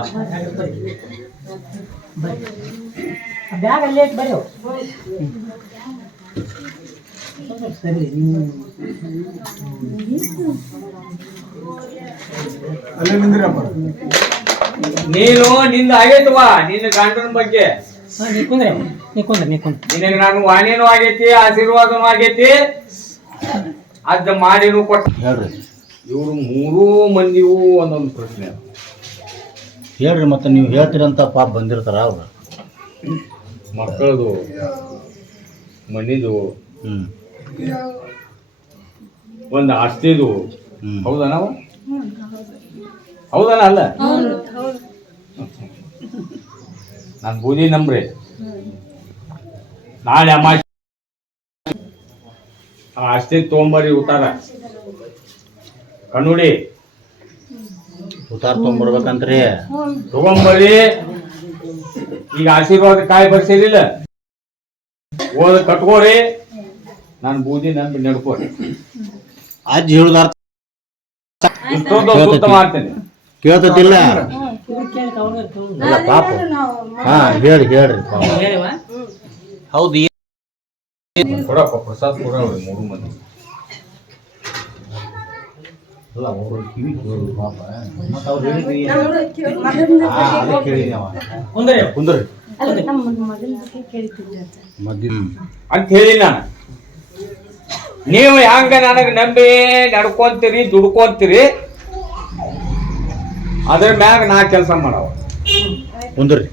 ಬ್ಯಾಗ್ ಅಲ್ಲೇ ಐತಿ, ಬರ್ರಿ. ಸರಿ ಅಲ್ಲೇ ನಿಂದ್ರಪ್ಪ. ನೀನು ನಿಂದ ಆಗೈತವಾ ನಿನ್ನ ಗಂಡನ ಬಗ್ಗೆ. ನೀ ಕುಂದ್ರಿ, ನಿನಗೆ ನಾನು ವಾಣಿನೂ ಆಗೈತಿ, ಆಶೀರ್ವಾದನೂ ಆಗೈತಿ, ಅದ್ ಮಾಡಿನೂ ಕೊಟ್ಟ. ಹೇಳ್ರಿ ಇವ್ರು ಮೂರೂ ಮಂದಿಗೂ ಒಂದೊಂದು ಪ್ರಶ್ನೆ. ಹೇಳ್ರಿ. ಮತ್ತೆ ನೀವು ಹೇಳ್ತೀರಂತ ಪಾಪ ಬಂದಿರ್ತಾರ ಅವ್ರು. ಮಕ್ಕಳದು, ಮನಿದು, ಒಂದು ಆಸ್ತಿದು. ಹೌದಾ? ನಾವು ಹೌದಲ್ಲ? ಅಲ್ಲ ನಾನು ಬೂದಿ ನಂಬ್ರಿ. ನಾಳೆ ಅಮಾವಾಸ್ಯೆ ಆ ಆಸ್ತಿ ತೊಗೊಂಬರಿ, ಉತ್ತಾರ ಕಣ್ಣುಡಿ ಉತ್ತಾರ ತೊಗೊಂಬರ್ಬೇಕಂತ್ರಿ. ತಗೊಂಬರಿ. ಈಗ ಆಶೀರ್ವಾದ ಕಾಯಿ ಬರ್ಸಿರಿಲ್ಲ, ಓದ ಕಟ್ಕೋರಿ. ನಾನು ಬೂದಿ ನಂಬಿ ನಡ್ಕೋರಿ. ಅಜ್ಜಿ ಹೇಳುದ ಅರ್ಥ ಇಷ್ಟೊಂದು ಸುತ್ತ ಮಾಡ್ತೇನೆ. ಕೇಳ್ತತಿಲ್ಲ ಪಾಪ. ಹಾ ಹೇಳ್ರಿ ಪಾಪ. ಹೌದು. ಕೊಡಪ್ಪ ಪ್ರಸಾದ್ ಕೊಡ ಮೂರು ಮಂದಿ. ಅಲ್ಲ ಅವ್ರ ಕಿವಿ ಕೇಳು ಪಾಪ. ಮತ್ತೆ ಅವ್ರು ಹೇಳಿದ್ರಿ ಕೇಳಿದ್ರಿ ಅವ. ಕುಂದ್ರಿ ಅಂತ ಹೇಳಿ ನಾನು. ನೀವು ಹೆಂಗ ನನಗೆ ನಂಬಿ ನಡ್ಕೊಂತೀರಿ, ದುಡ್ಕೊಂತೀರಿ, ಅದ್ರ ಮ್ಯಾಗ ನಾ ಕೆಲಸ ಮಾಡವ. ಕುಂದ್ರಿ.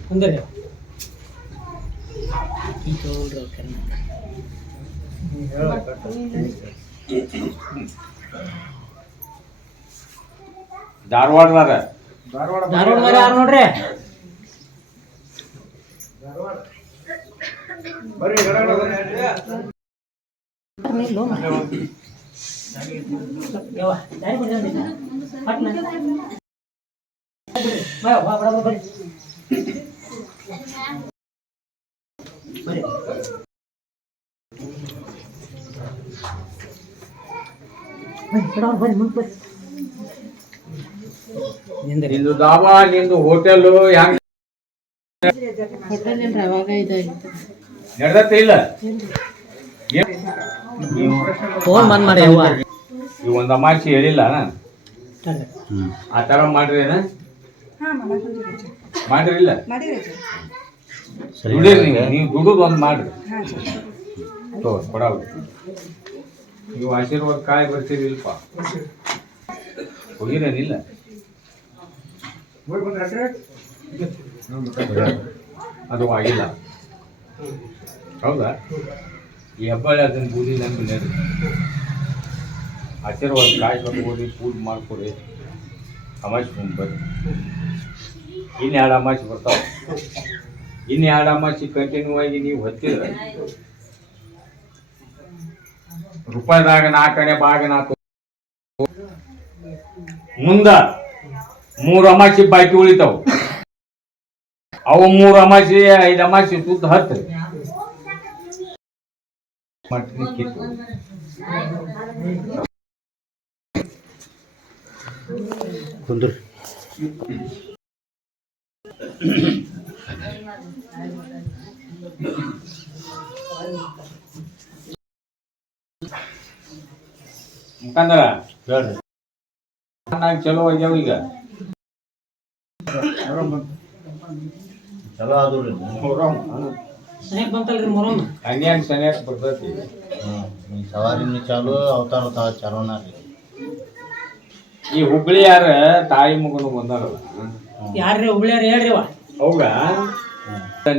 ಧಾರವಾಡದಾರ ಧಾರವಾಡದವ್ರು ಯಾರು ನೋಡ್ರಿ? ನಿಂದು ದಾಬಾ, ನಿಂದು ಹೋಟೆಲ್ ಹೆಂಗ ನಡೆದತ್ತೆ ಇಲ್ಲ? ಫೋನ್ ಬಂದ್ ಮಾಡಿ ಅವ್ವ. ಈ ಒಂದು ಅಮಾಸಿ ಹೇಳಿಲ್ಲ ಆ ತರ ಮಾಡ್ರಿ. ಮಾಡ್ರಿಲ್ಲ? ದುಡೀರಿ. ನೀವು ದುಡುದು ಒಂದು ಮಾಡ್ರಿ. ಕೊಡವ್ರಿ. ನೀವು ಆಶೀರ್ವಾದ ಕಾಯಿ ಬರ್ತೀರಿಲ್ಪ, ಹೋಗಿರೇನಿಲ್ಲ? ಅದು ಆಗಿಲ್ಲ. ಹೌದಾ? ಈ ಹೆಬ್ಬಾಳೆ ಅದನ್ನ ಬೂದಿ ನಂಬಿ ನಡ್ರಿ. ಆಶೀರ್ವಾದ ಕಾಯಿ ಕಟ್ಕೊಡಿ, ಪೂಜೆ ಮಾಡ್ಕೊಡಿ, ಅಮಾಸಿ ಬರ್ರಿ. ಇನ್ನು 2 ಅಮಾಸಿ ಬರ್ತಾವ. ಇನ್ನು 2 ಅಮಾಸಿ ಕಂಟಿನ್ಯೂ ಆಗಿ ನೀವು ಹತ್ತಿರ ರೂಪಾಯಿದಾಗ 4 ಭಾಗ 4. ಮುಂದ 3 ಅಮಾಸಿ ಬಾಕಿ ಉಳಿತಾವ. ಅವು 3 ಅಮಾಸಿ 5 ಅಮಾಸಿ ಸುತ್ತ ಹತ್ರಿ ಕಿತ್ತು. ಕುಂದ್ರಿ. ಮುಖಾಂತರ ಹೇಳ್ರಿ. ಚಲೋ ಆಗ್ಯಾವ ಈಗ. ಚಲೋ ಆದ್ರಿ. ಸನೇಕ್ ಬಂತಲ್ರಿ ಮೊರಮ್ಮ. ಹಂಗ್ಯಾಂಗ ಸನ್ಯಾಸ ಬರ್ತೈತಿ. ಈ ಸವಾರಿನೂ ಚಾಲು, ಅವತಾರ ಚಾಲೋನ ರೀ. ಈ ಹುಬ್ಳಿ ಯಾರ ತಾಯಿ ಮಗನು ಬಂದಾರಲ್ಲ, ಯಾರ್ರಿ ಹುಬ್ಳ್ಯಾರ ಹೇಳ್ರಿ ಅವ. ಹೌದ?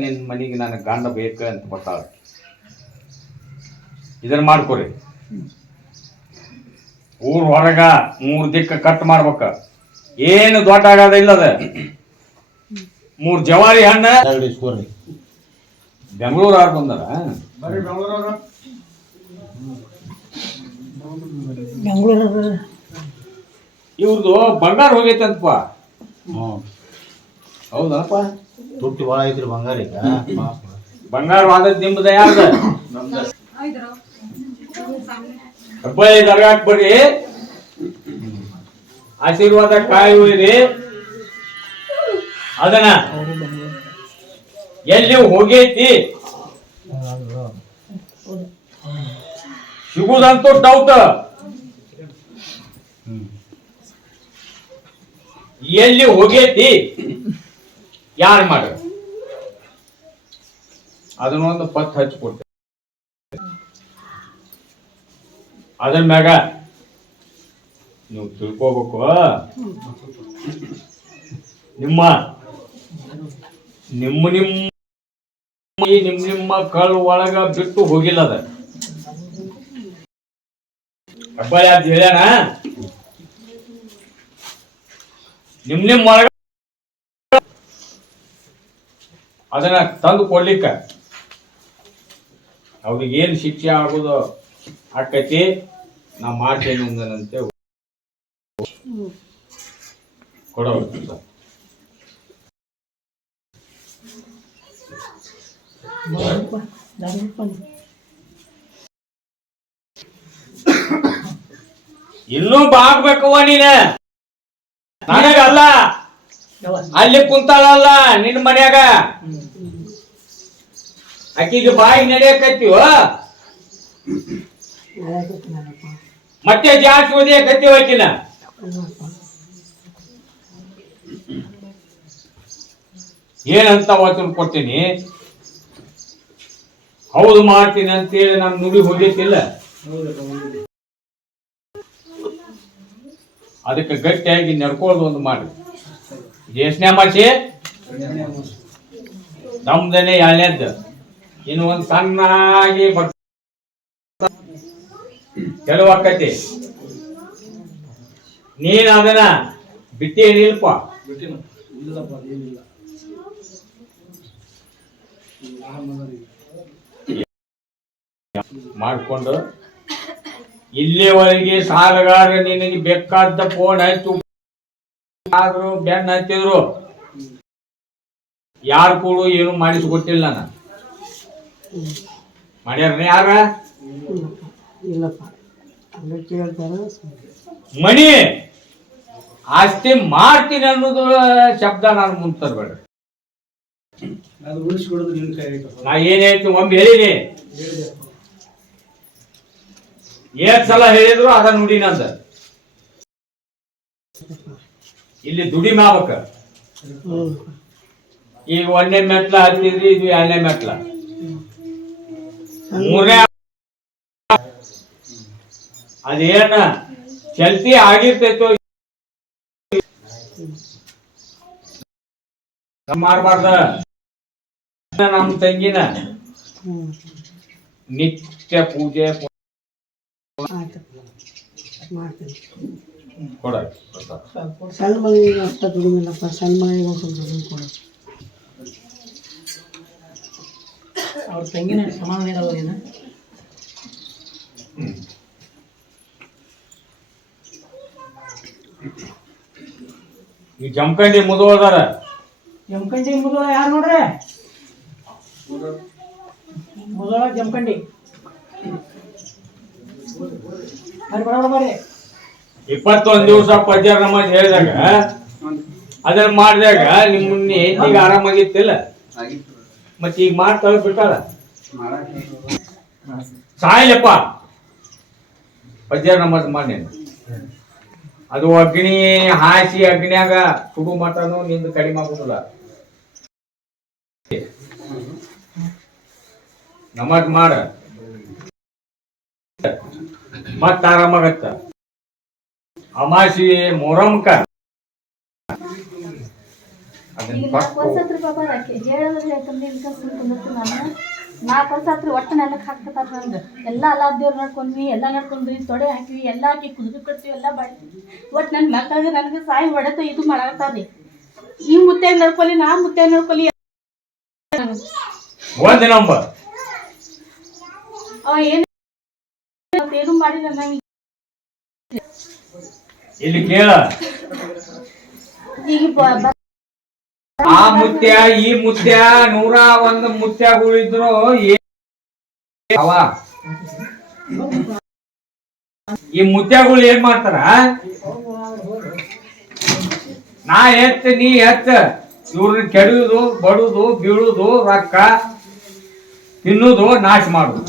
ನಿನ್ ಮನಿಗೆ ನನಗೆ ಗಂಡ ಬೇಕ ಅಂತ ಬರ್ತಾಳ. ಇದನ್ನ ಮಾಡ್ಕೊರಿ. ಊರ್ ಹೊರಗ 3 ದಿಕ್ಕ ಕಟ್ ಮಾಡ್ಬೇಕ. ಏನು ದೊಡ್ಡ ಆಗದ ಇಲ್ಲದ 3 ಜವಾರಿ ಹಣ್ಣ ಇಸ್ಕೋರಿ ಬೆಂಗಳೂರು ಯಾರು ಬಂದಾರ ಬರ್ರಿ ಬೆಂಗಳೂರವ್ರ. ಬೆಂಗಳೂರು ಇವ್ರದ್ದು ಬಂಗಾರ ಹೋಗೈತಂತಪ್ಪ. ಹ್ಞೂ ಹೌದಪ್ಪ, ತುಟ್ಟಿ ಭಾಳ ಐತ್ರಿ ಬಂಗಾರ ಈಗ. ಬಂಗಾರ ವಾದದ್ ನಿಮ್ದ ಯಾರ್ದ? ಹುಬ್ಬಳ್ಳಿ ದರ್ಗಾಕ್ ಬರ್ರಿ, ಆಶೀರ್ವಾದ ಕಾಯಿ ಒಯ್ರಿ. ಅದನ್ನ ಎಲ್ಲಿ ಹೋಗೈತಿ ಸಿಗುದಂತೂ ಡೌಟ್. ಎಲ್ಲಿ ಹೋಗೈತಿ ಯಾರು ಮಾಡ ಅದನ್ನೊಂದು ಪತ್ ಹಚ್ಕೊಡ್ತೇವೆ. ಅದ್ರ ಮ್ಯಾಗ ನೀವು ತಿಳ್ಕೋಬೇಕು, ನಿಮ್ಮ ನಿಮ್ಮ ನಿಮ್ಮ ನಿಮ್ಮ ಕಳ್ಳ ಒಳಗ ಬಿಟ್ಟು ಹೋಗಿಲ್ಲ ಅದ. ಹೆಬ್ಬಾಳಿ ಅಂತ ಹೇಳ್ಯಾನ, ನಿಮ್ ಒಳಗ ಅದನ್ನ ತಂದು ಕೊಡ್ಲಿಕ್ಕ ಅವ್ರಿಗೆ ಏನ್ ಶಿಕ್ಷೆ ಆಗೋದು ಆಕೈತಿ ನಾ ಮಾಡ್ತೇನೆ ಅಂದನಂತೆ ಕೊಡೋ. ಇನ್ನೂ ಬಾಗ್ಬೇಕವ್ವ ನೀನ, ನನಗಲ್ಲ. ಅಲ್ಲಿ ಕುಂತಾಳಲ್ಲ ನಿನ್ನ ಮನ್ಯಾಗ, ಆಕಿಗೆ ಬಾಯಿ ನಡೆಯಕತ್ತೀವ, ಮತ್ತೆ ಜಾಸ್ತಿ ಓದಿಯಕತ್ತೀವ ಆಕಿನ. ಏನಂತ ವಚನ ಕೊಡ್ತೀನಿ, ಹೌದು ಮಾಡ್ತೀನಿ ಅಂತೇಳಿ ನಾನು ನುಡಿ ಹೋಗೈತಿಲ್ಲ, ಅದಕ್ಕೆ ಗಟ್ಟಿಯಾಗಿ ನಡ್ಕೊಳ್ಳೋದು ಒಂದು ಮಾಡಿ. ದೇಶನೇ ಮಾಸಿ ನಮ್ದನೆ 2ನೇದ್ದು, ಇನ್ನು ಒಂದು ಸಣ್ಣಾಗಿ ಕೆಲವು ಆಕತಿ. ನೀನ್ ಅದನ್ನ ಬಿಟ್ಟಿ ಏನಿಲ್ಪ ಮಾಡ್ಕೊಂಡು ಇಲ್ಲಿವರೆಗೆ ಸಾಲಗಾರ ನಿನಗೆ ಬೇಕಾದ ಫೋನ್ ಆಯ್ತು ಆದ್ರು ಬೆನ್ನ ಹತ್ತಿದ್ರು ಯಾರು ಕೂಡ ಏನು ಮಾಡಿಸ್ಕೊಟ್ಟಿಲ್ಲ. ನಾನು ಮಾಡ್ಯಾರ ಯಾರ ಮಣಿ ಆಸ್ತಿ ಮಾಡ್ತೀನಿ ಅನ್ನೋದು ಶಬ್ದ ನಾನು ಮುಂದೆ ತರಬೇಡ. ಅದು ಉಳಿಸ್ಕೊಡೋದು ನಿನ್ನ ಕೈ ಐತಪ್ಪ. ನಾ ಏನಾಯ್ತು ಒಮ್ಮೆ ಹೇಳಿನಿ, ಏಟ್ ಸಲ ಹೇಳಿದ್ರು ಅದ ನುಡಿ ನಂದ. ಇಲ್ಲಿ ದುಡಿ ಮಾಡ್ಬೇಕ. ಈಗ 1ನೇ ಮೆಟ್ಲ ಹತ್ತಿದ್ರಿ, ಇದು 2ನೇ ಮೆಟ್ಲ, 3ನೇ ಅದೇನ ಚಲ್ತಿ ಆಗಿರ್ತೈತೋ ಮಾಡಬಾರ್ದ. ನಮ್ಮ ತಂಗಿನ ನಿತ್ಯ ಪೂಜೆ ಕೊಡ. ಸಣ್ಣ ಮಗಳಿಗೆ ಅಷ್ಟ ದುಡಿಮಿಲ್ಲಪ್ಪ, ಸಣ್ಣ ಮಗಳಿಗೆ ಸ್ವಲ್ಪ ದುಡಿಮೆ ಕೊಡು. ಅವ್ರ ತಂಗಿನ ಸಮಾನ ಇರೋದೇನ? ಈ ಜಮಖಂಡಿ ಮುದುವದಾರ, ಜಮಖಂಡಿ ಮುದೋಳ ಯಾರು ನೋಡ್ರಿ? ಮುದೋಳ ಜಮಖಂಡಿ ಬರ್ರಿ. 21 ದಿವಸ ಪಜ್ಜಾರ ನಮಾಜ್ ಹೇಳಿದಾಗ ಅದನ್ನ ಮಾಡಿದಾಗ ನಿಮ್ಮನ್ನ ಈಗ ಆರಾಮಾಗಿತ್ತಿಲ್ಲ, ಮತ್ತೆ ಈಗ ಮಾಡಿ ತಲುಪಿಟ್ಟಾರ ಸಾಯಿಲಪ್ಪ. ಪಜ್ಜಾರ ನಮಾಜ್ ಮಾಡಿ ಅದು ಅಗ್ನಿ ಹಾಸಿ ಅಗ್ನಿಯಾಗ ಸುಡು ಮಟನು ನಿಂದ ಕಡಿಮೆ ಆಗುದಿಲ್ಲ. ನಮಾಜ್ ಮಾಡ ಮತ್ತ ಆರಾಮಾಗತ್ತ. ಅಮಾಸಿ ಮೊರಮ್ಕ ಅದನ್ನ 4 ವರ್ಷ ಆತ್ರಿ ಒಟ್ಟು ನೆಲಕ್ಕೆ ಹಾಕ್ತಾರ ನಂಗೆ ಎಲ್ಲ ಅಲ್ಲಾದ್ದೇವ್ರು ನಡ್ಕೊಂಡ್ವಿ ಎಲ್ಲ ನಡ್ಕೊಂಡ್ವಿ ತೊಡೆ ಹಾಕಿವಿ ಎಲ್ಲ ಹಾಕಿ ಕುದುರೆ ಕಟ್ತೀವಿ ಎಲ್ಲ ಬಾಡ್ತೀವಿ ಒಟ್ಟು ನನ್ನ ಮಕ್ಕಳಿಗೆ ನನಗೆ ಸಾಯಿ ಹೊಡೆತ ಇದು ಮಾಡಾಕತ್ತಾರ್ರಿ ಈ ಮುತ್ಯಾಗ ನಡ್ಕೊಲಿ ನಾ ಮುತ್ಯಾಗ ನಡ್ಕೊಲಿ ಒಂದ್ ನಂಬರ್ ಅವ ಏನು ಮಾಡಿಲ್ಲ ನಂಗೆ ಇಲ್ಲಿ ಕೇಳ ಈಗ ಆ ಮುತ್ಯ ಈ ಮುತ್ಯ 101 ಮುತ್ಯಗಳಿದ್ರು ಅವ ಈ ಮುತ್ಯಗಳು ಏನ್ ಮಾಡ್ತಾರ ನಾ ಹೆಚ್ಚ ನೀ ಹೆಚ್ಚ ಇವ್ರನ್ನ ಕೆಡುವುದು ಬಡುದು ಬೀಳುದು ರೊಕ್ಕ ತಿನ್ನುದು ನಾಶ ಮಾಡುದು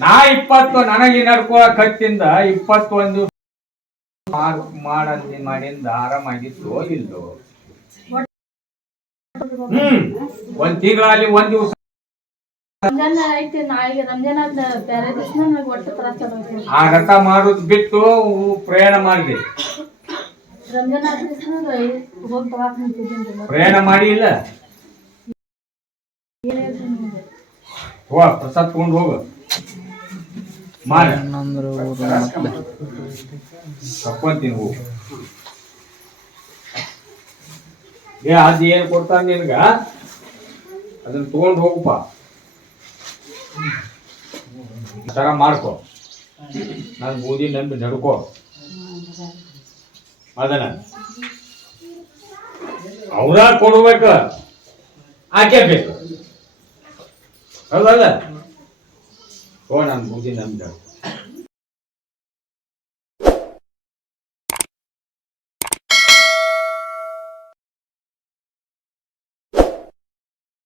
ನಾ 20 ನನಗೆ ನಡ್ಕೊಳಕ್ ಹತ್ತಿಂದ 21 ಮಾಡಿಂದ ಆರಾಮಾಗಿತ್ತು ಇಲ್ದು ಒಂದ್ ತಿಂಗಳಲ್ಲಿ ಒಂದ್ ದಿವಸ ರಂಜಾನ್ ಐತಿ ನಾಳೆಗೆ ರಂಜಾನ್ ಆದ ಬೇರೆ ದಿವಸ ನನಗೆ ಒಟ್ಟು ತ್ರಾಸ ಆಗೋಯ್ತು ಆ ರಥ ಮಾಡೋದು ಬಿಟ್ಟು ಪ್ರಯಾಣ ಮಾಡಿದೆ ರಂಜಾನ್ ಆದ ದಿವಸ ಹೋಗಿ ತಗಾಕ್ ನಿಂತಿದ್ದೀನಿ ಪ್ರಯಾಣ ಮಾಡಿ ಇಲ್ಲ ಪ್ರಸಾದ್ ತಗೊಂಡು ಹೋಗು ಮಾಡ ತಪ್ಪಂತೀನಿ ಹೋಗು ಅದ್ ಏನ್ ಕೊಡ್ತಾರ ನಿನ್ಗ ಅದನ್ನ ತಗೊಂಡು ಹೋಗಪ್ಪ ತರ ಮಾಡ್ಕೊ ನನ್ ಬೂದಿ ನಂಬಿ ನಡ್ಕೋ ಅದನ್ನ ಅವ್ರ ಕೊಡ್ಬೇಕ ಆಕೆ ಬೇಕು ಹೌದಲ್ಲ ನನ್ ಬೂದಿ ನಂಬಿ ನಡ್ಕೊ